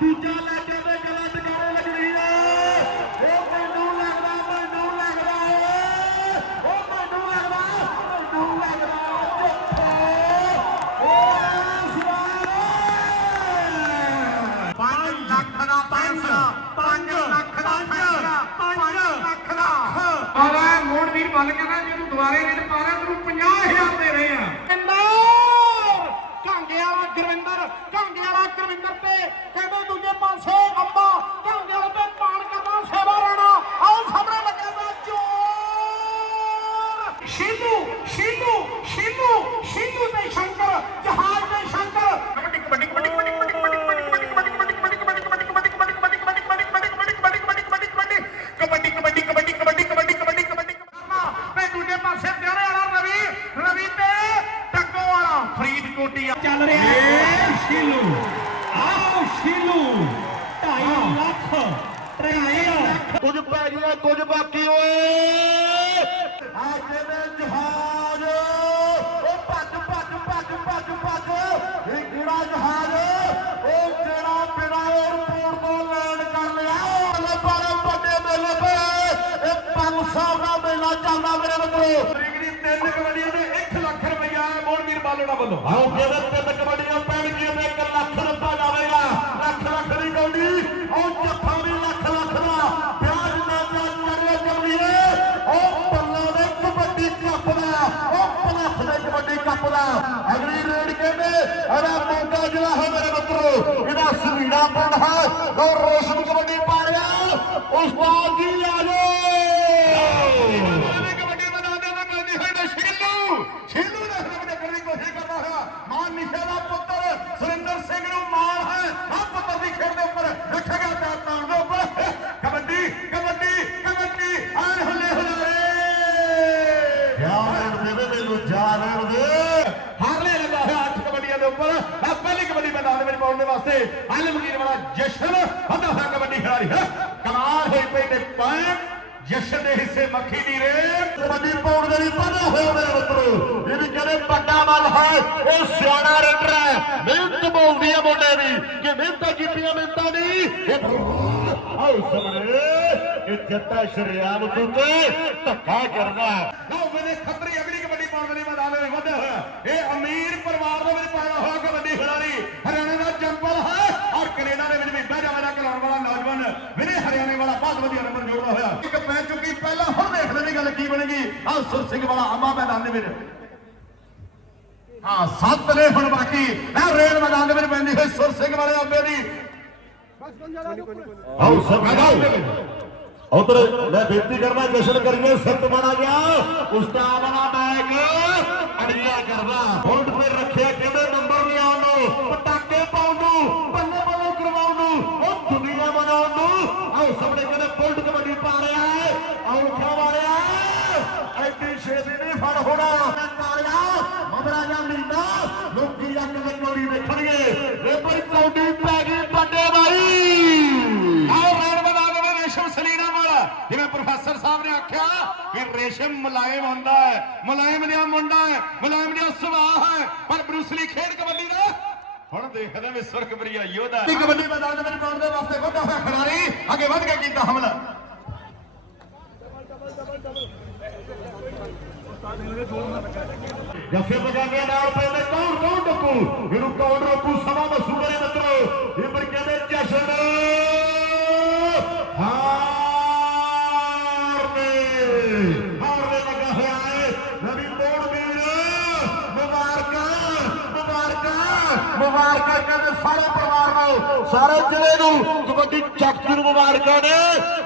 বিচার ਵੱਲੋਂ ਆਓ ਕਿਵੇਂ ਤਿੰਨ ਕਬੱਡੀਆਂ ਪੈਣਗੀਆਂ ਤੇ 1 ਲੱਖ ਰੁਪਏ ਜਾਵੇਗਾ। ਲੱਖ ਲੱਖ ਦੀ ਗੌਡੀ ਉਹ ਜੱਫਾ ਵੀ ਲੱਖ ਲੱਖ ਦਾ। ਵਿਆਜ ਨਾ ਚੜਿਆ ਚੱਲੀਏ ਉਹ ਪੱਲਾ ਦੇ ਕਬੱਡੀ ਕੱਪ ਦਾ, ਉਹ ਪਲੱਖ ਦੇ ਕਬੱਡੀ ਕੱਪ ਦਾ। ਅਗਲੀ ਰੇਡ ਕਹਿੰਦੇ ਇਹਦਾ ਮੋਗਾ ਜਿਹੜਾ ਹੈ ਮੇਰੇ ਮਿੱਤਰੋ। ਇਹਦਾ ਸਵੀੜਾ ਪਿੰਡ ਹੈ। ਉਹ ਰੋਸ਼ਨ ਕਬੱਡੀ ਪਾ ਰਿਹਾ। ਉਸਤਾਦ ਜੀ ਆ ਜਾਓ ਕਬੱਡੀ ਬਣਾ ਦੇਣਾ ਕਹਿੰਦੀ ਹੋਈ ਤੇ ਸ਼ੀਲੂ ਸ਼ੀਲੂ ਨੇ ਹਰਮ ਕਰਨ ਦੀ ਕੋਸ਼ਿਸ਼ ਕਰਦਾ ਹੋਇਆ ਮਾਨ ਨਿਸ਼ਾ ਦਾ ਪੁੱਤਰ ਸੁਰਿੰਦਰ ਸਿੰਘ ਨੂੰ ਮਾਣ ਹੈ ਆ ਪੁੱਤਰ ਦੀ ਖੇਡ ਦੇ ਉੱਪਰ ਰੱਖਿਆ ਗਿਆ ਪਿਆਰ ਤਾਣ ਦੇ ਉੱਪਰ ਕਬੱਡੀ ਕਬੱਡੀ ਕਬੱਡੀ ਆਣ ਹੁੱਲੇ ਹੁਲਾਰੇ ਯਾਰ ਦੇ ਦੇ ਮੈਨੂੰ ਜਾਣ ਦੇ ਹਾਰਲੇ ਲੱਗਾ ਹੋਇਆ ਅੱਠ ਕਬੱਡੀਆਂ ਦੇ ਉੱਪਰ ਆ ਪਹਿਲੀ ਕਬੱਡੀ ਮੈਦਾਨ ਦੇ ਵਿੱਚ ਪਾਉਣ ਦੇ ਵਾਸਤੇ ਆਲਮਗੀਰ ਵਾਲਾ ਜਸ਼ਨ ਹੁੰਦਾ ਹੋਇਆ ਕਬੱਡੀ ਖਿਡਾਰੀ ਹੈ। ਕਮਾਲ ਹੋਈ ਪਈ ਨੇ ਪੁਆਇੰਟ ਜਸ਼ਨ ਦੇ ਹਿੱਸੇ ਮੱਖੀ ਦੀ ਰੇਡ ਕਬੱਡੀ ਪਾਉਣ ਦੇ ਲਈ ਪਤਾ ਹੋਇਆ ਮੇਰੇ ਮਿੱਤਰੋ। ਇਹ ਵੀ ਕਹਿੰਦੇ ਵੱਡਾ ਮੱਲ ਹੈ। ਉਹ ਸਿਆਣਾ ਰੇਡਰ ਹੈ। ਮਿਹਨਤ ਬੋਲਦੀ ਹੈ ਮੁੰਡੇ ਦੀ। ਕਿ ਮਿਹਨਤਾਂ ਕੀਤੀਆਂ ਮਿਹਨਤਾਂ ਇਹ ਆਓ ਸਾਹਮਣੇ ਇਹ ਜੱਟਾ ਸ਼ਰਿਆਮ ਤੂੰ ਤੇ ਧੱਕਾ ਕਰਦਾ ਲਓ ਮੇਰੇ ਖੱਤਰੀ ਅਗਲੀ ਕਬੱਡੀ ਪਾਉਣ ਦੇ ਲਈ ਮੈਦਾਨ ਦੇ ਵਿੱਚ ਵਧਿਆ ਹੋਇਆ ਇਹ ਅਮੀਰ ਪਰਿਵਾਰ ਦੇ ਵਿੱਚ ਪਾਇਆ ਹੋਇਆ ਕਬੱਡੀ ਖਿਡਾਰੀ ਹਰਿਆਣੇ ਦਾ ਜੰਪਲ ਹੈ ਔਰ ਕੈਨੇਡਾ ਦੇ ਵਿੱਚ ਵੀ ਬਹਿ ਜਾਵੇਗਾ ਖਿਲਾਉਣ ਵਾਲਾ ਨੌਜਵਾਨ ਵੀਰੇ ਹਰਿਆਣੇ ਵਾਲਾ ਬਹੁਤ ਵਧੀਆ ਨੰਬਰ ਜੋੜਦਾ ਹੋਇਆ। ਇੱਕ ਪੈ ਚੁੱਕੀ, ਪਹਿਲਾਂ ਹੁਣ ਦੇਖ ਲੈਣੀ ਗੱਲ ਕੀ ਬਣੇਗੀ। ਆਹ ਸੁਰ ਸਿੰਘ ਵਾਲਾ ਅੰਮਾ ਮੈਦਾਨ ਦੇ ਵਿੱਚ। ਹਾਂ, ਸੱਤ ਨੇ ਹੁਣ ਬਾਕੀ। ਇਹ ਰੇਡ ਮੈਦਾਨ ਦੇ ਵਿੱਚ ਪੈਂਦੀ ਹੋਈ ਸੁਰ ਸਿੰਘ ਵਾਲੇ ਅੰਬੇ ਦੀ। ਆਓ ਸਾਹਮਣੇ ਉਧਰ ਮੈਂ ਬੇਨਤੀ ਕਰਦਾ, ਜਸ਼ਨ ਕਰੀਏ ਸੱਤ ਬਣਾ ਗਿਆ ਉਸਤਾਦ ਦਾ ਬੈਗ ਅੜੀਆ ਕਰਦਾ। ਹੋਲਡ ਤੇ ਰੱਖਿਆ ਕਹਿੰਦੇ ਨੰਬਰ ਨਹੀਂ ਆਉਣ ਨੂੰ ਪਟਾਕੇ ਪਾਉਣ ਨੂੰ ਬੱਲੇ ਬੱਲੇ ਕਰਵਾਉਣ ਨੂੰ ਉਹ ਦੁਨੀਆ ਬਣਾਉਣ ਨੂੰ ਆਓ ਸਾਹਮਣੇ ਕਹਿੰਦੇ ਬੁਲਟ ਕਬੱਡੀ ਪਾ ਰਿਹਾ ਹੈ ਆਓ ਖਾ ਵਾਲਿਆ ਐਡੀ ਛੇਤੀ ਨਹੀਂ ਫੜ ਹੋਣਾ ਕਾਲਿਆ ਮਹਾਰਾਜਾ ਮੀਨਾ ਲੋਕੀ ਅੱਗ ਲੰਗੋੜੀ ਵੇਖਣਗੇ। ਇਹ ਬੜੀ ਕੌਡੀ ਪੈ ਗਈ ਵੱਡੇ ਬਾਈ। ਆਓ ਰੇਡ ਮੈਦਾਨ ਦੇ ਵਿੱਚ ਰੇਸ਼ਮ ਸਲੀਨਾ ਵਾਲਾ। ਜਿਵੇਂ ਪ੍ਰੋਫੈਸਰ ਸਾਹਿਬ ਨੇ ਆਖਿਆ ਕਿ ਰੇਸ਼ਮ ਮੁਲਾਇਮ ਹੁੰਦਾ ਹੈ। ਮੁਲਾਇਮ ਦਾ ਮੁੰਡਾ ਹੈ ਮੁਲਾਇਮ ਦਾ ਸੁਭਾਅ ਹੈ। ਪਰ ਬਰੂਸਲੀ ਖੇਡ ਕਬੱਡੀ ਦਾ। ਹੁਣ ਦੇਖਦੇ ਵੀ ਸੁਰਖਪ੍ਰਿਆ ਯੋਧਾ ਕਬੱਡੀ ਮੈਦਾਨ ਦੇ ਵਿੱਚ ਪਾਉਣ ਦੇ ਵਾਸਤੇ ਵੱਡਾ ਹੋਇਆ ਖਿਡਾਰੀ। ਅੱਗੇ ਵੱਧ ਕੇ ਕੀਤਾ ਹਮਲਾ। ਜੱਫੇ ਪਜਾਮੇ ਨਾਲ ਡੱਕੂ ਇਹਨੂੰ ਕੌਣ ਰੋਕੂ ਸਮਾਂ ਮਸੂ ਮੇਰੇ ਮਿੱਤਰੋ ਇਹ ਪਰ ਕਹਿੰਦੇ ਜਸ਼ਨ ਹਾਰ ਨੇ ਹਾਰ ਨੇ ਲੱਗਾ ਹੋਇਆ ਹੈ ਨਵੀ ਮੋੜ ਵੀਰ ਮੁਬਾਰਕਾਂ ਮੁਬਾਰਕਾਂ ਮੁਬਾਰਕਾਂ ਕਹਿੰਦੇ ਸਾਰੇ ਪਰਿਵਾਰ ਨੂੰ ਸਾਰੇ ਜ਼ਿਲ੍ਹੇ ਨੂੰ ਕਬੱਡੀ ਚੱਕ ਨੂੰ ਮੁਬਾਰਕਾਂ ਨੇ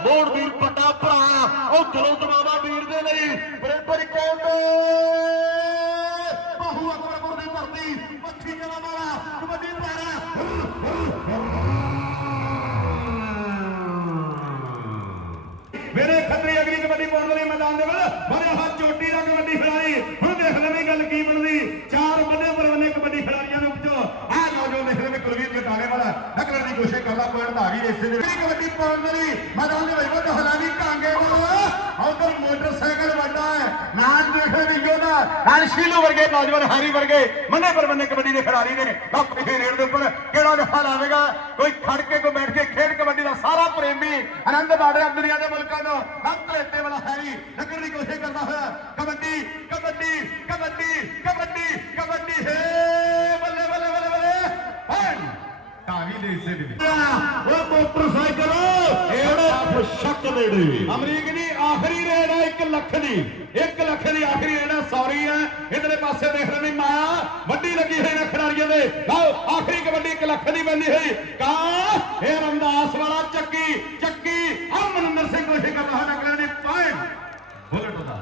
ਮੋੜ ਵੀਰ ਵੱਡਾ ਭਰਾ ਉਹ ਦਿਲੋਂ ਦਮਾਵਾ ਵੀਰ ਦੇ ਲਈ ਬਰੇਬਰ ਕਹਿੰਦੇ ਬਹੁ ਮੈਦਾਨ ਦੇ ਵਿੱਚ ਬੜੇ ਹੱਥ ਚੋਟੀ ਦਾ ਕਬੱਡੀ ਖਿਡਾਰੀ। ਹੁਣ ਦੇਖ ਲੈਣੀ ਗੱਲ ਕੀ ਬਣਦੀ। ਚਾਰ ਬੰਨੇ ਪਰ ਕਬੱਡੀ ਖਿਡਾਰੀਆਂ ਦੇ ਵਿੱਚੋਂ। ਆਹ ਨੌਜਵਾਨ ਦੇਖ ਲੈਣੇ ਕੁਲਵੀਰ ਜਟਾਲੇ ਵਾਲਾ। ਨਕਲਣ ਦੀ ਕੋਸ਼ਿਸ਼ ਕਰਦਾ ਪੁਆਇੰਟ ਆ ਗਈ ਇਸੇ ਦੇ ਕਬੱਡੀ ਪਾਉਣ ਦੇ ਲਈ ਮੈਦਾਨ ਦੇ ਵਿੱਚ ਵੱਧ ਹਲਾਲੀ ਕਾਂਗੇ ਵਾਲਾ। ਉਧਰ ਮੋਟਰਸਾਈਕਲ ਵੱਡਾ ਹੈ। ਮੈਚ ਦੇਖਣ ਦੀ ਯੋਧਾ ਨਾਲ ਵਰਗੇ ਨੌਜਵਾਨ ਹਾਰੀ ਵਰਗੇ ਮੰਨੇ ਪਰਵੰਨੇ ਕਬੱਡੀ ਦੇ ਖਿਡਾਰੀ ਨੇ। ਆਪਣੇ ਰੇਡ ਦੇ ਉੱਪਰ ਕਿਹੜਾ ਜਫਾ ਆਵੇਗਾ ਕੋਈ ਖੜ ਕੇ ਕੋਈ ਬੈਠ ਕੇ ਖੇਡ ਕਬੱਡੀ ਸਾਰਾ ਪ੍ਰੇਮੀ ਆਨੰਦ ਮਾਣਿਆ ਦੁਨੀਆ ਦੇ ਮੁਲਕਾਂ ਨੂੰ। ਅੰਤਰੇਤੇ ਵਾਲਾ ਹੈਰੀ ਲੱਗਣ ਦੀ ਕੋਸ਼ਿਸ਼ ਕਰਦਾ ਹੋਇਆ। ਕਬੱਡੀ ਕਬੱਡੀ ਕਬੱਡੀ। ਟਾਵੀ ਦੇ ਹਿੱਸੇ ਦੇ ਉਹ ਮੋਟਰਸਾਈਕਲ ਇਹੜਾ ਸ਼ੱਕ ਨੇੜੇ ਅਮਰੀਕ ਦੀ ਆਖਰੀ ਰੇਡ ਹੈ 1 ਲੱਖ ਦੀ। 1 ਲੱਖ ਦੀ ਆਖਰੀ ਰੇਡ ਹੈ ਸੌਰੀ ਹੈ ਇਧਰਲੇ ਪਾਸੇ ਦੇਖ ਰਹੇ ਨੇ ਮਾਇਆ ਵੱਡੀ ਲੱਗੀ ਹੋਈ ਨੇ ਖਿਡਾਰੀਆਂ ਦੇ। ਲਓ ਆਖਰੀ ਕਬੱਡੀ 1 ਲੱਖ ਦੀ ਬੰਦੀ ਹੋਈ। ਕਾ ਇਹ ਰਮਦਾਸ ਵਾਲਾ ਚੱਕੀ ਚੱਕੀ। ਅਮਨਿੰਦਰ ਸਿੰਘ ਕੋਸ਼ਿਸ਼ ਕਰਦਾ ਹੈ ਨਕਲਾਂ ਦੀ ਪੁਆਇੰਟ ਬੁਲਟ ਦਾ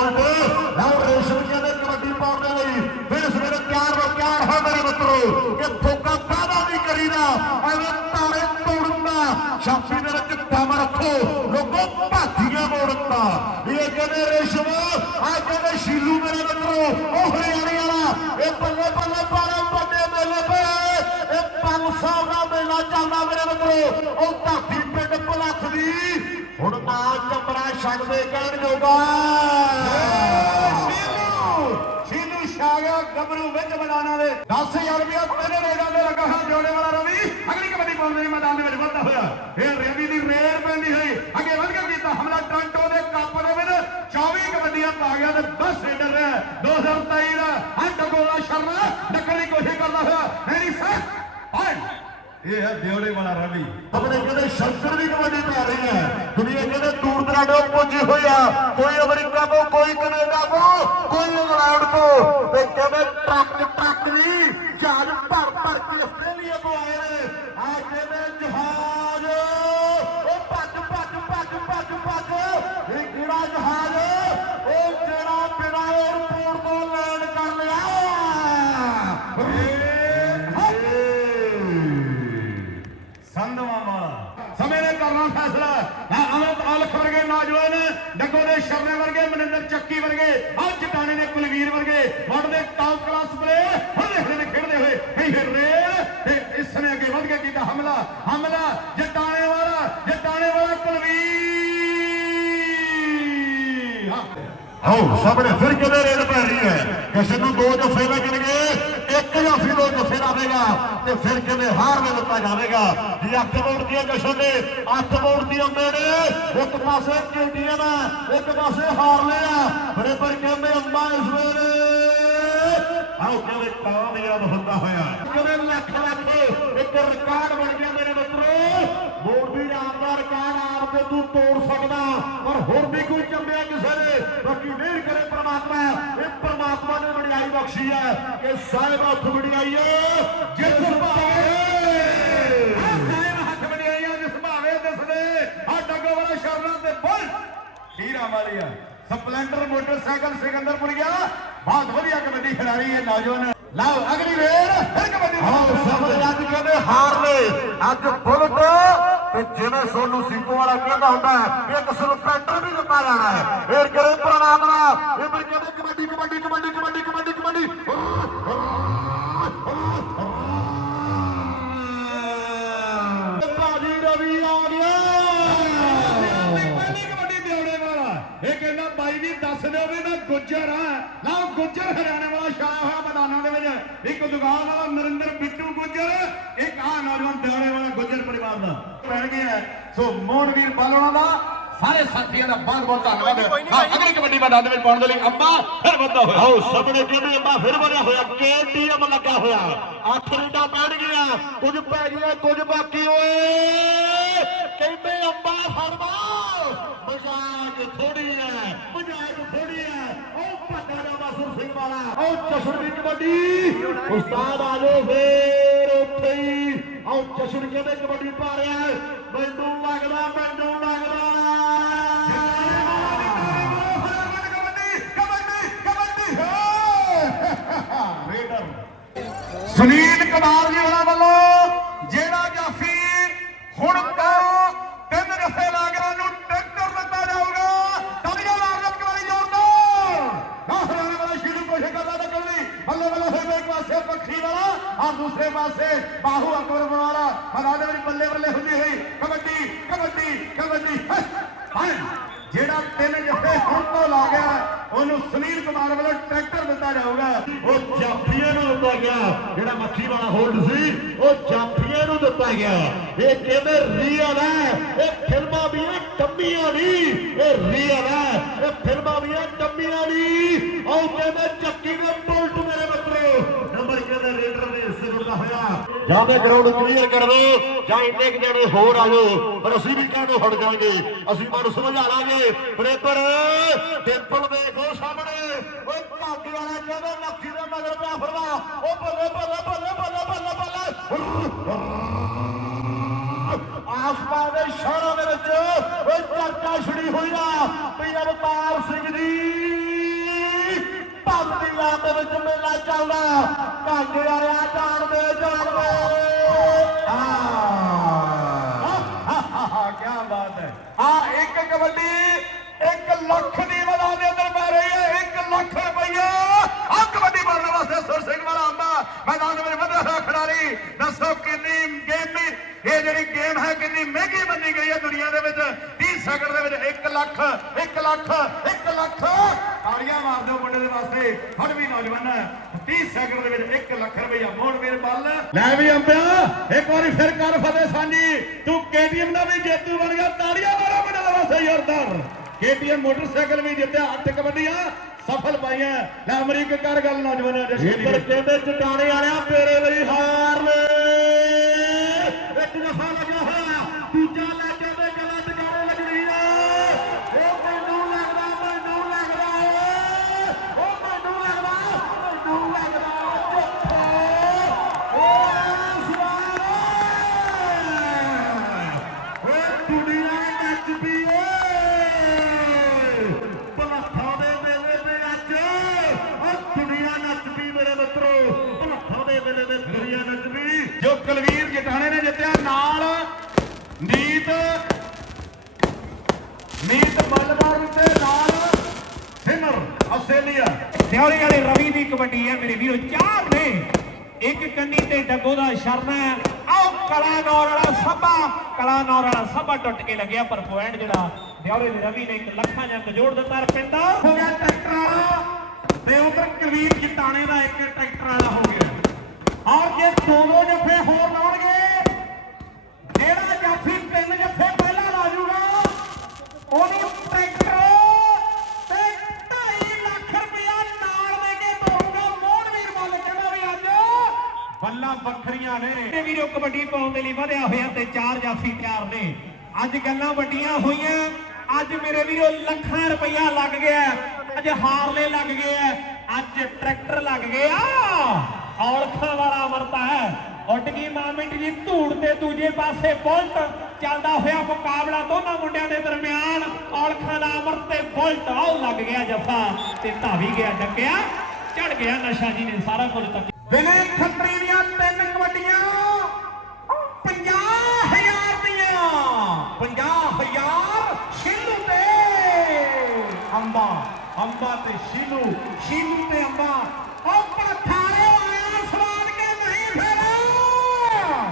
ਲਓ ਰੇਸ਼ਮੀਆਂ ਦੇ ਕਬੱਡੀ ਪਾਉਣ ਦੇ ਲਈ ਫਿਰ ਸਵੇਰੇ ਤਿਆਰ ਹੋ ਤਿਆਰ ਹੋ ਮੇਰੇ ਮਿੱਤਰੋ ਕਿ ਫੋਕਾ ਕਾਹਦਾ ਨਹੀਂ ਕਰੀਦਾ ਐਵੇਂ ਤਾਰੇ ਤੋੜਨ ਦਾ ਸ਼ਾਪੀ ਦੇ ਵਿੱਚ ਦਮ ਰੱਖੋ ਲੋਕੋ ਭਾਤੀਆਂ ਮੋੜਨ ਦਾ ਇਹ ਕਹਿੰਦੇ ਰੇਸ਼ਮ ਆ ਕਹਿੰਦੇ ਸ਼ੀਲੂ ਮੇਰੇ ਮਿੱਤਰੋ ਉਹ ਹਰਿਆਣੇ ਵਾਲਾ ਇਹ ਬੱਲੇ ਬੱਲੇ ਪਾਰੇ ਵੱਡੇ ਮੇਲੇ ਪਏ ਇਹ 500 ਦਾ ਮੇਲਾ ਚੱਲਦਾ ਮੇਰੇ ਮਿੱਤਰੋ ਉਹ ਧਰਤੀ ਪਿੰਡ ਭਲੱਖ ਦੀ ਹੁਣ ਨਾ ਚੰਬਰਾ ਛੱਡ ਦੇ ਕਹਿਣ ਜੋਗਾ ਸ਼ੀਲੂ ਸ਼ੀਲੂ ਛਾ ਗਿਆ ਗੱਭਰੂ ਵਿੱਚ ਮੈਦਾਨਾਂ ਦੇ। 10000 ਰੁਪਇਆ ਪਹਿਲੇ ਰੇਡਾਂ ਦੇ ਲੱਗਾ ਹਾਂ ਜੋੜੇ ਵਾਲਾ ਰਵੀ। ਅਗਲੀ ਕਬੱਡੀ ਪਾਉਂਦੇ ਨੇ ਮੈਦਾਨ ਦੇ ਵਿੱਚ ਵੱਧਦਾ ਹੋਇਆ। ਇਹ ਰਵੀ ਦੀ ਰੇਡ ਪੈਂਦੀ ਹੋਈ। ਅੱਗੇ ਵੱਧ ਕੇ ਕੀਤਾ ਹਮਲਾ। ਟ੍ਰਾਂਟੋ ਦੇ ਕੱਪ ਦੇ ਵਿੱਚ 24 ਕਬੱਡੀਆਂ ਪਾ ਗਿਆ ਤੇ ਬਸ ਰੇਡਰ 2023 ਇਹ ਹੈ ਦਿਉੜੇ ਵਾਲਾ ਰਵੀ। ਆਪਣੇ ਕਹਿੰਦੇ ਸ਼ੰਕਰ ਦੀ ਕਬੱਡੀ ਪੈ ਰਹੀ ਹੈ ਦੁਨੀਆ ਕਹਿੰਦੇ ਦੂਰ ਦਰਾਡੋਂ ਪੁੱਜੀ ਹੋਈ ਆ। ਕੋਈ ਅਮਰੀਕਾ ਤੋਂ, ਕੋਈ ਕੈਨੇਡਾ ਤੋਂ, ਕੋਈ ਇੰਗਲੈਂਡ ਤੋਂ। ਤੇ ਕਹਿੰਦੇ ਡੱਗੋ ਵਰਗੇ, ਮਨਿੰਦਰ ਚੱਕੀ ਵਰਗੇ ਆ ਜਟਾਣੇ ਨੇ ਕੁਲਵੀਰ ਵਰਗੇ ਵਰਲਡ ਦੇ ਟਾਪ ਕਲਾਸ ਪਲੇਅਰ ਹੁਣ ਦੇਖਦੇ ਨੇ ਖੇਡਦੇ ਹੋਏ ਇਹ ਰੇਲ ਤੇ ਇਸ ਨੇ ਅੱਗੇ ਵੱਧ ਕੇ ਕੀਤਾ ਹਮਲਾ ਹਮਲਾ ਜਟਾਣੇ ਵਾਲਾ ਜਟਾਣੇ ਵਾਲਾ ਕੁਲਵੀਰ। ਹਾਂ। ਆਓ, ਸਾਹਮਣੇ ਫਿਰ ਕਿਹਦੇ ਰੇਡ ਪੈ ਰਹੀ ਹੈ? ਕਿਸੇ ਨੂੰ ਦੋ ਜਫੇ ਲੱਗਣਗੇ। ਇੱਕ ਜਾਫੀ ਦੋ ਜਫੇ ਲਾਵੇਗਾ ਤੇ ਫਿਰ ਕਿਵੇਂ ਹਾਰ ਵੇ ਦਿੱਤਾ ਜਾਵੇਗਾ। ਜੀ ਅੱਠ ਵੋਟ ਦੀਆਂ ਜਸ਼ਨ ਨੇ ਅੱਠ ਵੋਟ ਦੀ ਆਉਂਦੇ ਇੱਕ ਪਾਸੇ ਕੇਟੀਐਮ ਇੱਕ ਪਾਸੇ ਹਾਰ ਲਿਆ ਬੜੇ ਪਰ ਕਹਿੰਦੇ ਅੰਮਾ ਇਸ ਵੇਲੇ। ਆਓ ਕਹਿੰਦੇ ਕਾਮਯਾਬ ਹੁੰਦਾ ਹੋਇਆ ਕਹਿੰਦੇ ਲੱਖ ਲੱਖ ਇੱਕ ਰਿਕਾਰਡ ਬਣ ਗਿਆ ਮੇਰੇ ਮਿੱਤਰੋ ਵੀ ਆਮ ਦਾ ਰਿਕਾਰਡ ਆਪ ਤੇ ਤੂੰ ਤੋੜ ਸਕਦਾ ਪਰ ਹੋਰ ਵੀ ਕੋਈ ਚੰਬਿਆ ਕਿਸੇ ਨੇ ਬਾਕੀ ਮਿਹਰ ਕਰੇ ਪ੍ਰਮਾਤਮਾ। ਇਹ ਪ੍ਰਮਾਤਮਾ ਨੇ ਵਡਿਆਈ ਬਖਸ਼ੀ ਹੈ ਕਿ ਸਾਹਿਬ ਹੱਥ ਵਡਿਆਈ ਹੈ ਜਿਸ ਭਾਵੇ ਸਾਹਿਬ ਹੱਥ ਵਡਿਆਈਆਂ ਜਿਸ ਭਾਵੇਂ ਦਿਸਦੇ ਆ ਡੱਗੋ ਵਾਲਾ ਸ਼ਰਨਾ ਤੇ ਬੁੱਲ ਹੀਰਾ ਵਾਲੀਆ ਸਪਲੈਂਡਰ ਮੋਟਰਸਾਈਕਲ ਸਿਕੰਦਰਪੁਰੀਆ ਬਹੁਤ ਵਧੀਆ ਕਬੱਡੀ ਖਿਡਾਰੀ ਹੈ ਨੌਜਵਾਨ। ਲਓ ਅਗਲੀ ਰੇਡ ਫਿਰ ਕਬੱਡੀ ਆਓ ਸਭ ਦੇ ਅੱਜ ਕਹਿੰਦੇ ਹਾਰ ਨੇ ਅੱਜ ਬੁਲਟ ਤੇ ਜਿਵੇਂ ਸੋਨੂ ਸਿੰਘੂ ਵਾਲਾ ਕਹਿੰਦਾ ਹੁੰਦਾ ਹੈ ਇੱਕ ਸਲਪੈਂਟਰ ਵੀ ਦਿੱਤਾ ਜਾਣਾ ਹੈ। ਫੇਰ ਕਰੇ ਪ੍ਰਮਾਤਮਾ ਇਹ ਫਿਰ ਕਹਿੰਦੇ ਕਬੱਡੀ ਕਬੱਡੀ ਕਬੱਡੀ ਕਬੱਡੀ ਕਬੱਡੀ ਕਬੱਡੀ ਭਾਜੀ ਰਵੀ ਆ ਗਿਆ ਪਹਿਲੀ ਕਬੱਡੀ ਦਿਉੜੇ ਵਾਲਾ ਇਹ ਕਹਿੰਦਾ ਬਾਈ ਜੀ ਦੱਸ ਦਿਓ ਵੀ ਮੈਂ ਗੁੱਜਰ ਆ ਲਓ ਗੁੱਜਰ ਹਰਿਆਣੇ ਵਾਲਾ ਛਾਇਆ ਹੋਇਆ ਮੈਦਾਨਾਂ ਦੇ ਵਿੱਚ ਇੱਕ ਦੁਕਾਨ ਵਾਲਾ ਨਰਿੰਦਰ ਬਿੱਟੂ ਗੁੱਜਰ ਇੱਕ ਆ ਨੌਜਵਾਨ ਦਿਉੜੇ ਵਾਲਾ ਗੁੱਜਰ ਪਰਿਵਾਰ ਦਾ ਬਣ ਗਿਆ ਸੋ ਮੋਹਨਵੀਰ ਬਾਲੋਣਾ ਦਾ ਸਾਰੇ ਸਾਥੀਆਂ ਦਾ ਬਹੁਤ ਬਹੁਤ ਧੰਨਵਾਦ। ਹਾਂ ਅਗਲੀ ਕਬੱਡੀ ਮੈਦਾਨ ਦੇ ਵਿੱਚ ਪਾਉਣ ਦੇ ਲਈ ਅੰਬਾ ਫਿਰ ਵੱਧਾ ਹੋਇਆ। ਆਓ ਸਾਹਮਣੇ ਕਹਿੰਦੇ ਅੰਬਾ ਫਿਰ ਬਣਿਆ ਹੋਇਆ। ਕੇਟੀਐਮ ਲੱਗਾ ਹੋਇਆ। ਅੱਠ ਰੇਡਾਂ ਪੈਣ ਗਿਆ ਕੁਝ ਪੈ ਗਿਆ ਕੁਝ ਬਾਕੀ ਓਏ। ਕਹਿੰਦੇ ਅੰਬਾ ਫੜਵਾ ਮਜ਼ਾਕ ਥੋੜੀ ਹੈ ਮਜ਼ਾਕ ਥੋੜੀ ਹੈ। ਉਹ ਭੱਟਾ ਦਾ ਬਾਸੁਰ ਸਿੰਘ ਵਾਲਾ। ਉਹ ਚਸ਼ਣ ਦੀ ਕਬੱਡੀ। ਉਸਤਾਦ ਆ ਜਾਓ ਫੇਰ ਉੱਥੇ ਹੀ। ਆਓ ਕਹਿੰਦੇ ਕਬੱਡੀ ਪਾ ਰਿਹਾ ਹੈ? ਮੈਨੂੰ ਲੱਗਦਾ ਮੈਨੂੰ ਲੱਗਦਾ। ਸੁਨੀਲ ਕੁਮਾਰ ਜੀ ਉਹਨਾਂ ਵੱਲੋਂ, ਜਿਹੜਾ ਜਾਫੀ ਹੁਣ ਤੋਂ ਤਿੰਨ ਜਫੇ ਲਾਗਰਾਂ ਨੂੰ ਟਰੈਕਟਰ ਦਿੱਤਾ ਜਾਊਗਾ। ਤਾਲੀਆਂ ਮਾਰ ਲਓ ਇੱਕ ਵਾਰੀ ਜ਼ੋਰਦਾਰ ਆਹ ਹਰਿਆਣੇ ਵਾਲਾ ਸ਼ੀਲੂ ਕੋਸ਼ਿਸ਼ ਕਰਦਾ ਤਾਂ ਕਰਨੀ ਹੱਲੇ ਵਾਲਾ ਹੋਏ ਇੱਕ ਪਾਸੇ, ਪੱਖੀ ਵਾਲਾ। ਆ ਦੂਸਰੇ ਪਾਸੇ, ਬਾਹੂ ਅਕਬਰ ਵਾਲਾ। ਮੈਦਾਨ ਦੇ ਬੱਲੇ ਬੱਲੇ ਹੁੰਦੀ ਹੋਈ ਕਬੱਡੀ ਕਬੱਡੀ ਕਬੱਡੀ ਹਾਏ, ਹਾਏ ਜਿਹੜਾ ਤਿੰਨ ਜੱਫੇ ਹੁਣ ਤੋਂ ਲਾ ਗਿਆ ਉਹਨੂੰ ਸੁਨੀਲ ਕੁਮਾਰ ਵੱਲੋਂ ਟਰੈਕਟਰ ਦਿੱਤਾ ਜਾਊਗਾ ਉਹ ਜਾਫੀਏ ਨੂੰ ਦਿੱਤਾ ਗਿਆ ਜਿਹੜਾ ਵਾਲਾ ਹੋਲਡ ਸੀ, ਉਹ ਜਾਫੀਏ ਨੂੰ ਦਿੱਤਾ ਗਿਆ। ਇਹ ਕਹਿੰਦੇ ਰੀਅਲ ਹੈ? ਇਹ ਫਿਲਮਾਂ ਵੀ ਇਹ ਟੰਮੀਆਂ ਨਹੀਂ ਇਹ ਰੀਅਲ ਹੈ। ਇਹ ਫਿਲਮਾਂ ਵੀ ਇਹ ਟੰਮੀਆਂ ਨਹੀਂ ਉਹ ਕਹਿੰਦੇ ਚੱਕੀ ਦੇ ਬੁਲਟ ਮੇਰੇ ਮਿੱਤਰੋ। ਨੰਬਰ ਕਹਿੰਦੇ ਰੇਡਰ ਦੇ ਹਿੱਸੇ ਜੁੜਦਾ ਹੋਇਆ। ਜਾਂ ਤੇ ਗਰਾਊਂਡ ਕਲੀਅਰ ਕਰ ਦਿਓ ਜਾਂ ਇੰਨੇ ਕੁ ਜਣੇ ਹੋਰ ਆ ਜਾਓ ਪਰ ਅਸੀਂ ਵੀ ਕਾਹਨੂੰ ਹਟ ਜਾਵਾਂਗੇ ਅਸੀਂ ਮਨ ਸਮਝਾ ਲਾਂਗੇ ਬਰੇਬਰ ਟੈਂਪਲ ਦੇਖੋ ਸਾਹਮਣੇ ਓਏ ਭਾਗੀ ਵਾਲਾ ਕਹਿੰਦਾ ਲੱਖੀ ਦੇ ਮਗਰ ਪਿਆ ਫਿਰਦਾ। ਉਹ ਬੱਲੇ ਬੱਲੇ ਬੱਲੇ ਬੱਲੇ ਬੱਲੇ ਬੱਲੇ। ਆਸਮਾਨ ਦੇ ਸ਼ਹਿਰਾਂ ਦੇ ਵਿੱਚ ਓਏ ਚਰਚਾ ਛੜੀ ਹੋਈ ਆ। ਵੀ ਅਵਤਾਰ ਸਿੰਘ ਦੀ ਭਗਤੀ ਲਾਮ ਦੇ ਵਿੱਚ ਮੇਲਾ ਚੱਲਦਾ। ਕਾਂਗੇ ਵਾਲਿਆ ਜਾਣਦੇ ਜਾਣਦੇ ਆਹ ਕੀ ਬਾਤ ਹੈ ਆ ਇੱਕ ਕਬੱਡੀ 1 ਲੱਖ ਦੀ ਮੈਦਾਨ ਦੇ ਅੰਦਰ ਪੈ ਰਹੀ ਹੈ 1 ਲੱਖ ਰੁਪਈਆ ਆ ਕਬੱਡੀ ਮਾਰਨ ਵਾਸਤੇ ਸੁਰ ਸਿੰਘ ਵਾਲਾ ਆਂਦਾ ਮੈਦਾਨ ਦੇ ਵਿੱਚ ਵਧਿਆ ਹੋਇਆ ਖਿਡਾਰੀ ਦੱਸੋ ਕਿੰਨੀ ਗੇਮ ਇਹ ਜਿਹੜੀ ਗੇਮ ਹੈ ਕਿੰਨੀ ਮੰਨੀ ਗਈ ਹੈ ਦੁਨੀਆ ਦੇ ਵਿੱਚ। 30 ਸੈਕਿੰਡ ਦੇ ਵਿੱਚ 1 ਲੱਖ 1 ਲੱਖ 1 ਲੱਖ। ਤਾੜੀਆਂ ਮਾਰ ਦਿਓ ਮੁੰਡੇ ਦੇ ਵਾਸਤੇ। ਹਰ ਵੀ ਨੌਜਵਾਨ 30 ਸੈਕਿੰਡ ਦੇ ਵਿੱਚ 1 ਲੱਖ ਰੁਪਈਆ। ਮੋੜ ਮੇਰੇ ਬੱਲ। ਲੈ ਵੀ ਅੰਬਿਆ ਇੱਕ ਵਾਰੀ ਫਿਰ ਕਰ ਫਤਿਹ ਸਾਂਝੀ। ਤੂੰ ਕੇਟੀਐਮ ਦਾ ਵੀ ਜੇਤੂ ਬਣ ਗਿਆ। ਤਾੜੀਆਂ ਮਾਰੋ ਮੁੰਡੇ ਦੇ ਵਾਸਤੇ ਜ਼ੋਰਦਾਰ ਕੇਟੀਐਮ ਮੋਟਰਸਾਈਕਲ ਵੀ ਜਿੱਤਿਆ। ਅੱਠ ਕਬੱਡੀਆਂ ਸਫਲ ਪਾਈਆਂ। ਲੈ ਅਮਰੀਕ ਕਰ ਗੱਲ ਨੌਜਵਾਨਾਂ ਇੱਧਰ ਕਹਿੰਦੇ ਚਟਾਣੇ ਵਾਲਿਆ ਤੇਰੇ ਲਈ ਹਾਰ ਲੈ ਇੱਕ ਦਫਾ ਲੱਗਿਆ ਹੋਇਆ ਦੂਜਾ ਲੈ ਕੇ ਤੇ ਗਲਾ ਟਿਕਾਣੇ ਲੱਗਣੀ ਆ ਉਹ ਮੈਨੂੰ ਲੱਗਦਾ ਮੈਨੂੰ ਲੱਗਦਾ ਏ ਉਹ ਮੈਨੂੰ ਲੱਗਦਾ ਮੈਨੂੰ ਲੱਗਦਾ ਜੱਫਾ ਓ ਸਵਾਰ ਓ ਦੁਨੀਆ ਨੱਚਦੀ ਏ ਭਲੱਥਾਂ ਦੇ ਮੇਲੇ ਤੇ ਅੱਜ ਓ ਦੁਨੀਆ ਨੱਚਦੀ ਮੇਰੇ ਮਿੱਤਰੋ ਭਲੱਥਾਂ ਦੇ ਮੇਲੇ ਤੇ ਦੁਨੀਆ ਨੱਚਦੀ ਜੋ ਕੁਲਵੀਰ ਜਟਾਣੇ ਨੇ ਜਿੱਤਿਆ ਨਾਲ ਨੀਤ ਨੀਤ ਮਲਬਾਰ ਤੇ ਨਾਲ ਸਿਮਰ ਆਸਟ੍ਰੇਲੀਆ ਦਿਉਰੀ ਵਾਲੇ ਰਵੀ ਦੀ ਕਬੱਡੀ ਹੈ ਮੇਰੇ ਵੀਰੋ, ਚਾਰ ਨੇ। ਇੱਕ ਕੰਨੀ ਤੇ ਡੱਗੋ ਦਾ ਸ਼ਰਨ ਹੈ। ਆਓ ਕਲਾਨੌਰ ਵਾਲਾ ਸਭਾ। ਕਲਾਨੌਰ ਵਾਲਾ ਸਭਾ ਟੁੱਟ ਕੇ ਲੱਗਿਆ, ਪਰ ਪੁਆਇੰਟ ਜਿਹੜਾ ਦਿਉਰੇ ਦੇ ਰਵੀ ਨੇ ਇੱਕ ਲੱਖਾਂ ਜੰਗ ਜੋੜ ਦਿੱਤਾ ਰਪਿੰਦਾ ਹੋ ਗਿਆ ਟਰੈਕਟਰ ਵਾਲਾ। ਤੇ ਉਧਰ ਕਲਵੀਰ ਜਿਤਾਣੇ ਦਾ ਇੱਕ ਟਰੈਕਟਰ ਵਾਲਾ ਹੋ ਗਿਆ। ਔਰ ਜੇ ਦੋ ਦੋ ਜੱਫੇ ਹੋਰ ਲਾਉਣਗੇ ਵੱਖਰੀਆਂ ਨੇ ਵੀਰੋ, ਕਬੱਡੀ ਪਾਉਣ ਦੇ ਲਈ ਵਧਿਆ ਹੋਇਆ ਤੇ ਚਾਰ ਜਾਫੀ ਤਿਆਰ ਨੇ। ਅੱਜ ਗੱਲਾਂ ਵੱਡੀਆਂ ਹੋਈਆਂ। ਅੱਜ ਮੇਰੇ ਵੀਰੋ, ਲੱਖਾਂ ਰੁਪਈਆ ਲੱਗ ਗਿਆ। ਅੱਜ ਹਾਰਲੇ ਲੱਗ ਗਏ ਆ ਅੱਜ ਟਰੈਕਟਰ ਲੱਗ ਗਿਆ ਔਲਖਾਂ ਵਾਲਾ ਵਰਤਾ ਹੈ। ਉੱਡ ਗਈ ਮਾਮਿੰਟ ਜੀ, ਧੂੜ ਤੇ ਦੂਜੇ ਪਾਸੇ ਬੁਲਟ। ਚੱਲਦਾ ਹੋਇਆ ਮੁਕਾਬਲਾ ਦੋਨਾਂ ਮੁੰਡਿਆਂ ਦੇ ਦਰਮਿਆਨ। ਔਲਖਾਂ ਦਾ ਅਮਰਤ ਤੇ ਬੁਲਟ। ਆਉ ਲੱਗ ਗਿਆ ਜਫਾ। ਤੇ ਧਾਵੀ ਗਿਆ ਡੱਕਿਆ। ਚੜ ਗਿਆ ਨਸ਼ਾ ਜੀ ਨੇ ਸਾਰਾ ਕੁਝ ਤੱਕ। ਵਿਨੇ ਖੱਤਰੀ ਦੀਆਂ ਅੰਬਾ ਅੰਬਾ ਤੇ ਸ਼ੀਲੂ ਸ਼ੀਲੂ ਤੇ ਅੰਬਾ। ਉਹ ਪਠਾਰੇ ਆਇਆ ਸਵਾਲ ਕੇ ਨਹੀਂ ਫੇਰਾ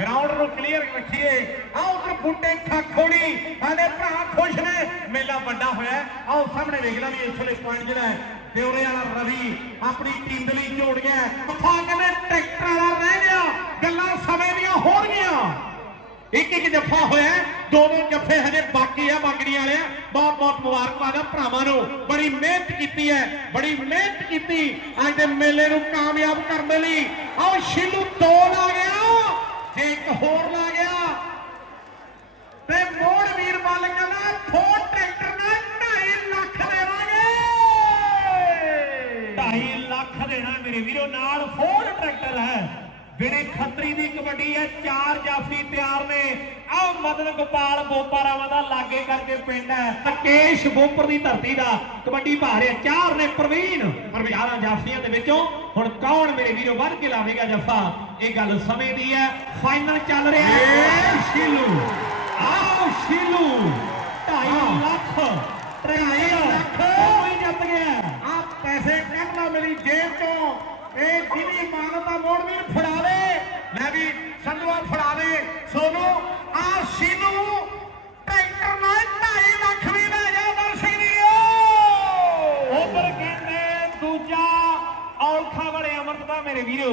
ਗਰਾਊਂਡ ਨੂੰ ਕਲੀਅਰ ਰੱਖੀਏ। ਆ ਉਧਰ ਬੁੱਟੇ ਖਾਖੋੜੀ, ਸਾਡੇ ਭਰਾ ਖੁਸ਼ ਨੇ। ਮੇਲਾ ਵੱਡਾ ਹੋਇਆ। ਆਓ ਸਾਹਮਣੇ ਵੇਖ ਲੈ ਵੀ ਇਸ ਵੇਲੇ ਪੁਆਇੰਟ ਜਿਹੜਾ ਹੈ ਦਿਉਰੇ ਵਾਲਾ ਰਵੀ ਆਪਣੀ ਟੀਮ ਦੇ ਲਈ ਜੋੜ ਗਿਆ ਪੱਖਾ ਕਹਿੰਦੇ ਟਰੈਕਟਰ ਵਾਲਾ ਰਹਿ ਗਿਆ। ਗੱਲਾਂ ਸਮੇਂ ਦੀਆਂ ਹੋਣਗੀਆਂ। ਇੱਕ ਇੱਕ ਜੱਫਾ ਹੋਇਆ। ਹੈ, ਦੋ ਦੋ ਜੱਫੇ ਹਜੇ ਬਾਕੀ ਆ ਬਾਗੜੀ ਵਾਲਿਆ। ਬਹੁਤ ਬਹੁਤ ਮੁਬਾਰਕਬਾਦ ਆ ਭਰਾਵਾਂ ਨੂੰ। ਬੜੀ ਮਿਹਨਤ ਕੀਤੀ ਹੈ ਬੜੀ ਮਿਹਨਤ ਕੀਤੀ। ਅੱਜ ਦੇ ਮੇਲੇ ਨੂੰ ਕਾਮਯਾਬ ਕਰਨ ਦੇ ਲਈ ਆਓ ਸ਼ੀਲੂ ਦੋ ਲਾ ਗਿਆ ਜੇ ਇੱਕ ਹੋਰ ਲਾ ਗਿਆ ਤੇ ਮੋੜ ਵੀਰ ਵੱਲ ਕਹਿੰਦਾ ਫੋਰ ਟਰੈਕਟਰ ਨਾਲ 2.5 ਲੱਖ ਦੇਵਾਂਗੇ 2.5 ਲੱਖ ਦੇਣਾ ਮੇਰੇ ਵੀਰੋ ਨਾਲ ਫੋਰ ਟਰੈਕਟਰ ਹੈ ਵਿਨੇ ਖੱਤਰੀ ਦੀ ਕਬੱਡੀ ਹੈ ਚਾਰ ਜਾਫੀ ਤਿਆਰ ਨੇ ਆਹ ਮਦਨ ਗੋਪਾਲ ਬੋਪਾਰਾਵਾਂ ਦਾ ਲਾਗੇ ਕਰਕੇ ਪਿੰਡ ਬੋਪਰ ਦੀ ਧਰਤੀ ਦਾ ਕਬੱਡੀ ਭਾ ਰਿਹਾ ਚਾਰ ਨੇ ਪ੍ਰਵੀਨ। ਪਰ ਚਾਰਾਂ ਜਾਫੀਆਂ ਦੇ ਵਿੱਚੋਂ ਹੁਣ ਕੌਣ ਮੇਰੇ ਵੀਰੋ ਵੱਧ ਕੇ ਲਾਵੇਗਾ ਜਫਾ? ਇਹ ਗੱਲ ਸਮੇਂ ਦੀ ਹੈ। ਫਾਈਨਲ ਚੱਲ ਰਿਹਾ ਹੈ। ਸ਼ੀਲੂ। ਆਓ ਸ਼ੀਲੂ। 2.5 ਲੱਖ। ਟਰੈਕਟਰ। ਕੋਈ ਜਿੱਤ ਗਿਆ। ਆ ਪੈਸੇ ਕੱਢ ਲਾ ਮੇਰੀ ਜੇਬ ਤੋਂ। ਇਹ ਜਿਹਦੀ ਮਾਨਤਾ ਮੋੜਵੀਰ ਫੜਾ ਦੇ ਲੈ ਵੀ ਸੰਧਵਾ ਫੜਾ ਦੇ ਸੋਨੂੰ ਆ ਸ਼ੀਨੂ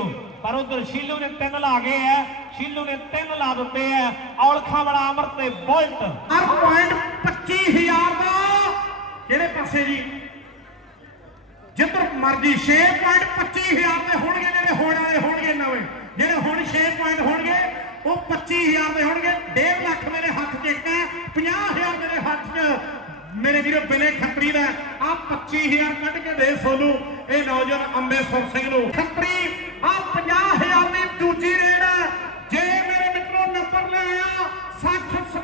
ਦਾ ਪਰ ਉਧਰ ਸ਼ੀਲੂ ਨੇ ਤਿੰਨ ਲਾ ਗਏ ਆ। ਸ਼ੀਲੂ ਨੇ ਤਿੰਨ ਲਾ ਦਿੱਤੇ ਆ। ਔਲਖਾ ਵਾਲਾ ਅਮਰਤ ਤੇ ਬੁਲਟ। ਹਰ ਪੁਆਇੰਟ 25000 ਦਾ। ਕਿਹੜੇ ਪਾਸੇ ਜੀ? ਜਿੱਧਰ ਮਰਜ਼ੀ 6 ਪੁਆਇੰਟ 25000 ਦੇ ਹੋਣਗੇ, ਜਿਹੜੇ ਹੋਣ ਵਾਲੇ ਹੋਣਗੇ ਨਵੇਂ। ਜਿਹੜੇ ਹੁਣ 6 ਪੁਆਇੰਟ ਹੋਣਗੇ, ਉਹ 25000 ਦੇ ਹੋਣਗੇ। 1.5 ਲੱਖ ਮੇਰੇ ਹੱਥ 'ਚ ਇੱਕ ਹੈ 50000 ਮੇਰੇ ਹੱਥ 'ਚ ਮੇਰੇ ਵੀਰੋ, ਬਿਲੇ ਖੱਤਰੀ ਦਾ ਆ 25000 ਕੱਢ ਕੇ ਦੇ ਸੋਨੂੰ। ਇਹ ਨੌਜਵਾਨ ਅੰਬੇਸਰ ਸਿੰਘ ਨੂੰ। ਖੱਤਰੀ, ਆ 50000 ਦੀ ਦੂਜੀ ਰੇਡ ਜੇ ਮੇਰੇ ਮਿੱਤਰੋ ਨੰਬਰ ਲੈ ਆਇਆ 60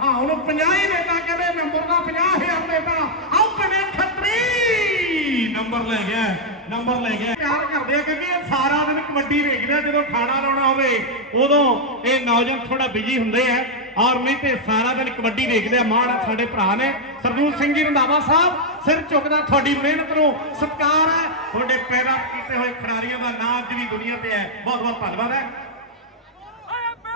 ਹਾਂ, ਉਹਨੂੰ 50 ਹੀ ਦੇਤਾ, ਕਹਿੰਦੇ ਨੰਬਰ ਦਾ 50000 ਦੇਤਾ। ਆਓ ਕਨੇ ਖੱਤਰੀ! ਨੰਬਰ ਲੈ ਗਿਆ। ਨੰਬਰ ਲੈ ਗਿਆ ਪਿਆਰ ਕਰਦੇ ਆ, ਕਿਉਂਕਿ ਇਹ ਸਾਰਾ ਦਿਨ ਕਬੱਡੀ ਵੇਖਦੇ ਆ, ਜਦੋਂ ਖਾਣਾ ਲਾਉਣਾ ਹੋਵੇ, ਉਦੋਂ ਇਹ ਨੌਜਵਾਨ ਥੋੜਾ ਬਿਜ਼ੀ ਹੁੰਦੇ ਆ। ਔਰ ਨਹੀਂ ਤੇ ਸਾਰਾ ਦਿਨ ਕਬੱਡੀ ਵੇਖਦੇ ਆ, ਮਾਣ ਸਾਡੇ ਭਰਾ ਨੇ। ਸਰਦੂਲ ਸਿੰਘ ਜੀ, ਰੰਧਾਵਾ ਸਾਹਿਬ, ਸਿਰ ਝੁਕਦਾ ਤੁਹਾਡੀ ਮਿਹਨਤ ਨੂੰ ਸਤਿਕਾਰ ਹੈ। ਤੁਹਾਡੇ ਪੈਦਾ ਕੀਤੇ ਹੋਏ ਖਿਡਾਰੀਆਂ ਦਾ ਨਾਮ ਅੱਜ ਵੀ ਦੁਨੀਆ ਤੇ ਹੈ। ਬਹੁਤ ਬਹੁਤ ਧੰਨਵਾਦ ਹੈ।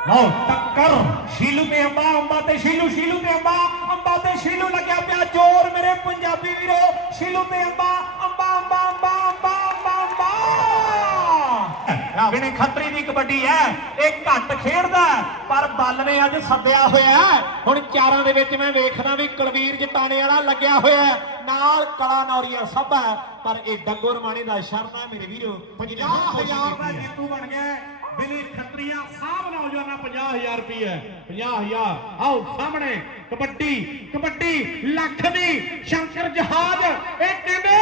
ਲਓ, ਟੱਕਰ, ਸ਼ੀਲੂ ਤੇ ਅੰਬਾ ਅੰਬਾ ਤੇ ਸ਼ੀਲੂ ਸ਼ੀਲੂ ਤੇ ਅੰਬਾ ਅੰਬਾ ਤੇ ਸ਼ੀਲੂ ਲੱਗਿਆ ਪਿਆ ਜ਼ੋਰ ਮੇਰੇ ਪੰਜਾਬੀ ਵੀਰੋ। ਸ਼ੀਲੂ ਤੇ ਅੰਬਾ ਅੰਬਾ ਅੰਬਾ ਅੰਬਾ। ਬਿਨੇ ਖੱਤਰੀ ਦੀ ਕਬੱਡੀ ਹੈ। ਇਹ ਘੱਟ ਖੇਡਦਾ ਪਰ ਬੱਲ ਨੇ ਅੱਜ ਸੱਦਿਆ ਹੋਇਆ। ਹੁਣ ਚਾਰਾਂ ਦੇ ਵਿੱਚ ਮੈਂ ਵੇਖਦਾ ਵੀ ਕੁਲਵੀਰ ਜਟਾਣੇ ਵਾਲਾ ਲੱਗਿਆ ਹੋਇਆ ਨਾਲ ਕਲਾ ਨੌਰੀਆ ਸਭ ਪਰ ਇਹ ਡੱਗੋ ਰਮਾਣੇ ਦਾ ਸ਼ਰਮ ਹੈ ਮੇਰੇ ਵੀਰੋ। 50000 ਦਾ ਜੇਤੂ ਬਣ ਗਿਆ ਬਿਲੀ ਖੱਤਰੀਆ ਸਾਹਿਬ ਨੌਜਵਾਨਾਂ 50000 ਰੁਪਏ 50000 ਆਓ ਸਾਹਮਣੇ ਕਬੱਡੀ ਕਬੱਡੀ ਲੱਖ ਦੀ ਸ਼ੰਕਰ ਜਹਾਜ਼। ਇਹ ਕਹਿੰਦੇ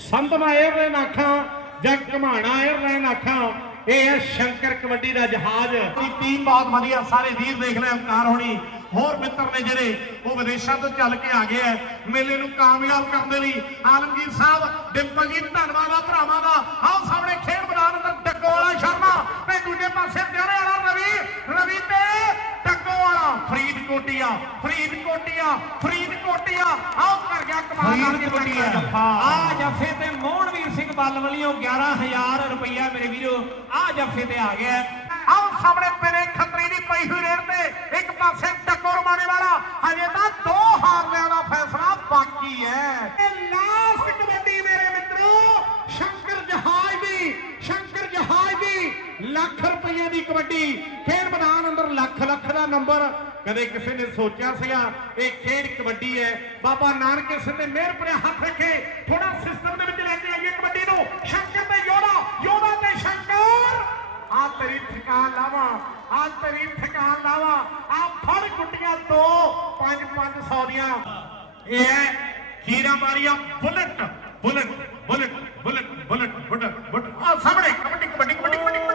ਸੰਤਮਾ 에ਅਰਲਾਈਨ ਆਖਾਂ ਜਾਂ ਘਮਾਣਾ 에ਅਰਲਾਈਨ ਆਖਾਂ, ਇਹ ਹੈ ਸ਼ੰਕਰ ਕਬੱਡੀ ਦਾ ਜਹਾਜ਼। ਦੀ ਟੀਮ ਬਹੁਤ ਵਧੀਆ, ਸਾਰੇ ਵੀਰ ਦੇਖ ਲੈ ਓਮਕਾਰ ਹੋਣੀ। ਹੋਰ ਮਿੱਤਰ ਨੇ ਜਿਹੜੇ, ਉਹ ਵਿਦੇਸ਼ਾਂ ਤੋਂ ਚੱਲ ਕੇ ਆ ਗਏ ਆ। ਮੇਲੇ ਨੂੰ ਕਾਮਯਾਬ ਕਰਨ ਦੇ ਲਈ ਆਲਮਗੀਰ ਸਾਹਿਬ, ਡਿੰਪਲ ਜੀ, ਧੰਨਵਾਦ ਆ ਭਰਾਵਾਂ ਦਾ। ਆਓ ਸਾਹਮਣੇ ਖੇਡ ਮੈਦਾਨ ਅੰਦਰ ਡੱਗੋ ਵਾਲਾ ਸ਼ਰਮਾ। ਤੇ ਦੂਜੇ ਪਾਸੇ ਪਿਆਰੇ ਵਾਲਾ ਰਵੀ ਰਵੀ ਤੇ ਫਰੀਦਕੋਟੀਆ ਫਰੀਦਕੋਟੀਆ ਫਰੀਦਕੋਟੀਆ ਆਓ ਕਰ ਗਿਆ ਕਮਾਲ ਫਰੀਦ ਕਬੱਡੀ ਹੈ ਆ ਜੱਫੇ ਤੇ ਮੋਹਨਵੀਰ ਸਿੰਘ ਬੱਲ ਵੱਲੋਂ 11000 ਰੁਪਈਆ ਮੇਰੇ ਵੀਰੋ ਆ ਜੱਫੇ ਤੇ ਆ ਗਿਆ। ਆਓ ਸਾਹਮਣੇ ਪਰੇ ਖੱਤਰੀ ਦੀ ਪਈ ਹੋਈ ਰੇਡ ਤੇ ਇੱਕ ਪਾਸੇ ਟੱਕੋ ਰਮਾਣੇ ਵਾਲਾ। ਹਜੇ ਤਾਂ ਦੋ ਹਾਰਲਿਆਂ ਦਾ ਫੈਸਲਾ ਬਾਕੀ ਹੈ। ਇਹ ਲਾਸਟ ਲੱਖ ਰੁਪਈਏ ਦੀ ਕਬੱਡੀ ਖੇਡ ਮੈਦਾਨ ਅੰਦਰ ਲੱਖ ਲੱਖ ਦਾ ਨੰਬਰ। ਕਦੇ ਕਿਸੇ ਨੇ ਸੋਚਿਆ ਸੀਗਾ, ਇਹ ਖੇਡ ਕਬੱਡੀ ਹੈ। ਬਾਬਾ ਨਾਨਕ ਸਿੰਘ ਨੇ ਮਿਹਰ ਭਰਿਆ ਹੱਥ ਰੱਖੇ। ਥੋੜਾ ਸਿਸਟਮ ਦੇ ਵਿੱਚ ਲੈ ਕੇ ਆਈਏ ਕਬੱਡੀ ਨੂੰ। ਸ਼ੰਕਰ ਤੇ ਯੋਧਾ ਯੋਧਾ ਤੇ ਸ਼ੰਕਰ। ਆ ਤੇਰੀ ਠਿਕਾਨ ਲਾਵਾ, ਆ ਤੇਰੀ ਠਿਕਾਨ ਲਾਵਾ। ਆ ਫੜ ਗੁੱਟੀਆਂ ਦੋ 5 500 ਦੀਆਂ। ਇਹ ਹੈ ਹੀਰਾ ਮਾਰੀਆ bullet bullet bullet bullet bullet bullet bullet. ਆ ਸਾਹਮਣੇ, ਕਬੱਡੀ ਕਬੱਡੀ ਕਬੱਡੀ ਕਬੱਡੀ।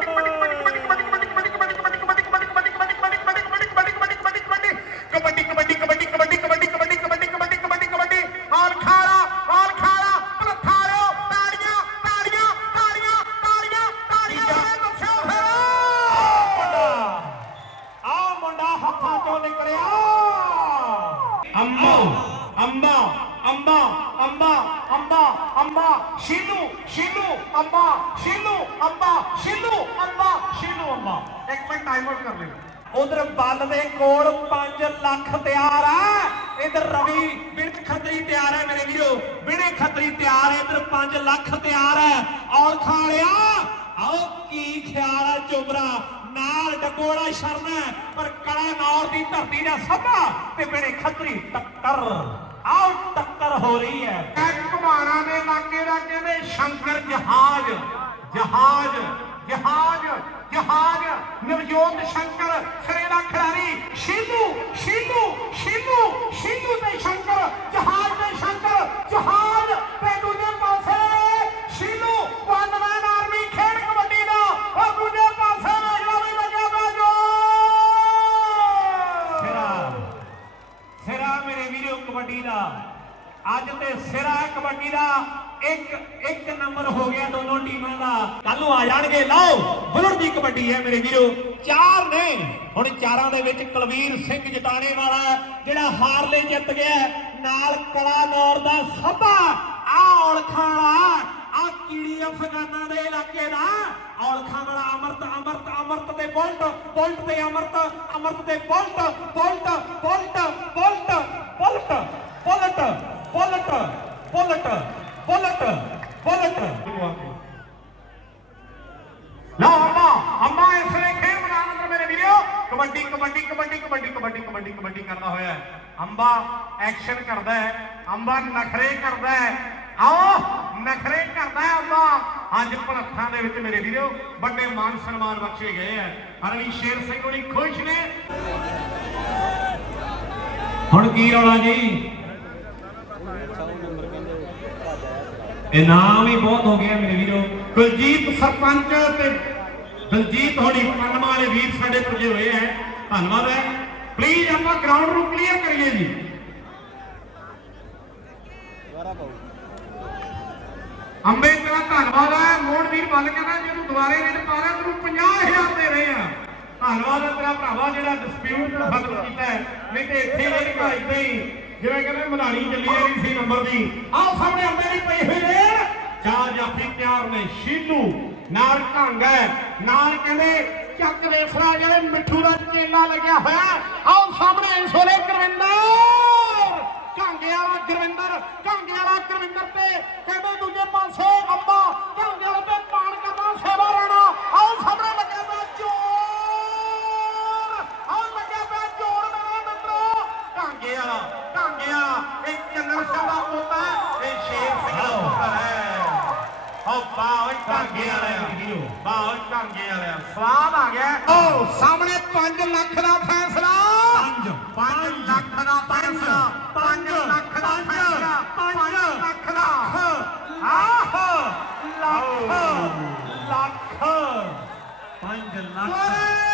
ਆਓ ਟੱਕਰ ਹੋ ਰਹੀ ਹੈ। ਇਹ ਘੁਮਾਣਾ ਦੇ ਇਲਾਕੇ ਦਾ ਕਹਿੰਦੇ ਸ਼ੰਕਰ ਜਹਾਜ਼ ਜਹਾਜ਼ ਜਹਾਜ਼ ਜਹਾਜ਼, ਨਵਜੋਤ ਸ਼ੰਕਰ, ਸਿਰੇ ਦਾ ਖਿਡਾਰੀ ਸ਼ੀਲੂ ਸ਼ੀਲੂ ਸ਼ੀਲੂ ਸ਼ੀਲੂ ਤੇ ਸ਼ੰਕਰ, ਜਹਾਜ਼ ਤੇ ਸ਼ੰਕਰ, ਜਹਾਜ਼ ਦਾ ਅੱਜ ਤੇ ਸਿਰਾ ਕਬੱਡੀ ਦਾ ਇੱਕ ਇੱਕ ਨੰਬਰ ਹੋ ਗਿਆ ਦੋਨੋਂ ਟੀਮਾਂ ਦਾ। ਕੱਲ ਨੂੰ ਆ ਜਾਣਗੇ। ਲਓ ਬੁਲਰ ਦੀ ਕਬੱਡੀ ਹੈ ਮੇਰੇ ਵੀਰੋ। ਚਾਰ ਨੇ। ਹੁਣ ਚਾਰਾਂ ਦੇ ਵਿੱਚ ਕੁਲਵੀਰ ਸਿੰਘ ਜਟਾਣੇ ਵਾਲਾ ਜਿਹੜਾ ਹਾਰਲੇ ਜਿੱਤ ਗਿਆ ਨਾਲ ਕਲਾ ਦਾ ਸਭਾ। ਆ ਔਲਖਾਂ ਵਾਲਾ, ਆ ਕੀੜੀ ਅਫਗਾਨਾਂ ਦੇ ਇਲਾਕੇ ਦਾ। ਔਲਖਾਂ ਵਾਲਾ ਅਮਰਤ ਅਮਰਤ ਅਮਰਤ ਤੇ ਬੁਲਟ ਬੁਲਟ ਤੇ ਅਮਰਤ ਅਮਰਤ ਤੇ bullet bullet bullet bullet bullet. Bullet bullet bullet bullet bullet ਲਓ ਅੰਮਾ ਅੰਮਾ ਇਸ ਵੇਲੇ ਖੇਡ ਮੈਦਾਨ ਅੰਦਰ ਮੇਰੇ ਵੀਰੋ। ਕਬੱਡੀ ਕਬੱਡੀ ਕਬੱਡੀ ਕਬੱਡੀ ਕਬੱਡੀ ਕਬੱਡੀ ਕਬੱਡੀ ਕਰਦਾ ਹੋਇਆ ਅੰਬਾ ਐਕਸ਼ਨ ਕਰਦਾ ਹੈ। ਅੰਬਾ ਨਖਰੇ ਕਰਦਾ ਹੈ। ਆਓ, ਨਖਰੇ ਕਰਦਾ ਹੈ ਅੰਬਾ। ਅੱਜ ਭਲੱਥਾਂ ਦੇ ਵਿੱਚ ਮੇਰੇ ਵੀਰੋ, ਵੱਡੇ ਮਾਨ ਸਨਮਾਨ ਬਖਸ਼ੇ ਗਏ ਹੈ। ਹਰਲੀ ਸ਼ੇਰ ਸਿੰਘ ਹੋਣੀ ਖੁਸ਼ ਨੇ। ਹੁਣ ਕੀ ਰੌਲਾ ਜੀ? ਇਨਾਮ ਹੀ ਬਹੁਤ ਹੋ ਗਿਆ ਮੇਰੇ ਵੀਰੋ। ਕੁਲਜੀਤ ਸਰਪੰਚ ਤੇ ਦਲਜੀਤ ਹੋਣੀ ਪਨਮਾ ਵਾਲੇ ਵੀਰ ਸਾਡੇ ਪੁੱਜੇ ਹੋਏ ਹੈ ਧੰਨਵਾਦ ਹੈ। ਪਲੀਜ਼ ਆਪਾਂ ਗਰਾਊਂਡ ਨੂੰ ਕਲੀਅਰ ਕਰੀਏ ਜੀ। ਅੰਬੇ ਤੇਰਾ ਧੰਨਵਾਦ ਹੈ। ਮੋੜ ਵੀਰ ਬੰਦ ਕਹਿੰਦਾ ਜੇ ਦੁਬਾਰੇ ਰੇਟ ਪਾ ਰਿਹਾ ਤੈਨੂੰ 50000 ਦੇ ਰਹੇ ਆ। ਧੰਨਵਾਦ ਹੈ ਤੇਰਾ ਭਰਾਵਾ ਜਿਹੜਾ ਡਿਸਪਿਊਟ ਖਤਮ ਕੀਤਾ ਹੈ। ਨਹੀਂ ਤੇ ਇੱਥੇ ਨਹੀਂ ਤਾਂ ਇਦਾਂ ਜਿਵੇਂ ਕਹਿੰਦੇ ਮਨਾਣੀ ਚੱਲੀ ਜਾਂਦੀ ਸੀ ਨੰਬਰ ਦੀ। ਆਹ ਸਾਹਮਣੇ ਅੰਬੇ ਦੀ ਪਈ ਹੋਈ ਰੇਡ ਚਾਰ ਜਾਫੀ ਤਿਆਰ ਨੇ। ਸ਼ੀਲੂ, ਨਾਲ ਢੰਗ ਨਾਲ ਕਹਿੰਦੇ ਚੱਕ ਰੇਸਰਾ ਜਿਹੜੇ ਮਿੱਠੂ ਦਾ ਚੇਲਾ ਲੱਗਿਆ ਹੋਇਆ ਆਓ ਸਾਹਮਣੇ ਇਸ ਵੇਲੇ ਗੁਰਵਿੰਦਰ। ਢਾਂਗੇ ਵਾਲਾ ਗੁਰਵਿੰਦਰ ਢਾਂਗੇ ਵਾਲਾ ਗੁਰਵਿੰਦਰ ਤੇ ਕਹਿੰਦੇ ਦੂਜੇ ਪਾਸੇ ਅੰਬਾ ਢਾਂਗੇ ਵਾਲੇ ਤੇ ਪਾਣ ਕਰਦਾ ਸੇਵਾ ਰਾਣਾ ਆਓ ਸਾਹਮਣੇ ਲੱਗਿਆ ਪਿਆ ਜੋਰ ਆਓ ਲੱਗਿਆ ਪਿਆ ਜੋਰ ਮੇਰਾ ਮਿੱਤਰੋ ਢਾਂਗੇ ਵਾਲਾ ਢਾਂਗੇ ਵਾਲਾ ਇਹ ਚੰਨਣ ਸਿੰਘ ਦਾ ਪੋਤਾ ਹੈ ਇਹ ਸ਼ੇਰ ਸਿੰਘ ਦਾ ਪੁੱਤਰ ਹੈ ਓ ਬਾਹ ਢਾਂਗੇ ਵਾਲਿਆ। ਬਾਹ ਢਾਂਗੇ ਵਾਲਿਆ। ਸਵਾਦ ਆ ਗਿਆ। ਓ ਸਾਹਮਣੇ 5 ਲੱਖ ਦਾ ਫੈਸਲਾ। 5 5 ਲੱਖ ਦਾ ਫੈਸਲਾ। 5 ਲੱਖ ਦਾ ਫੈਸਲਾ। 5 ਲੱਖ ਦਾ। ਆਹ। ਲੱਖ ਲੱਖ। 5 ਲੱਖ।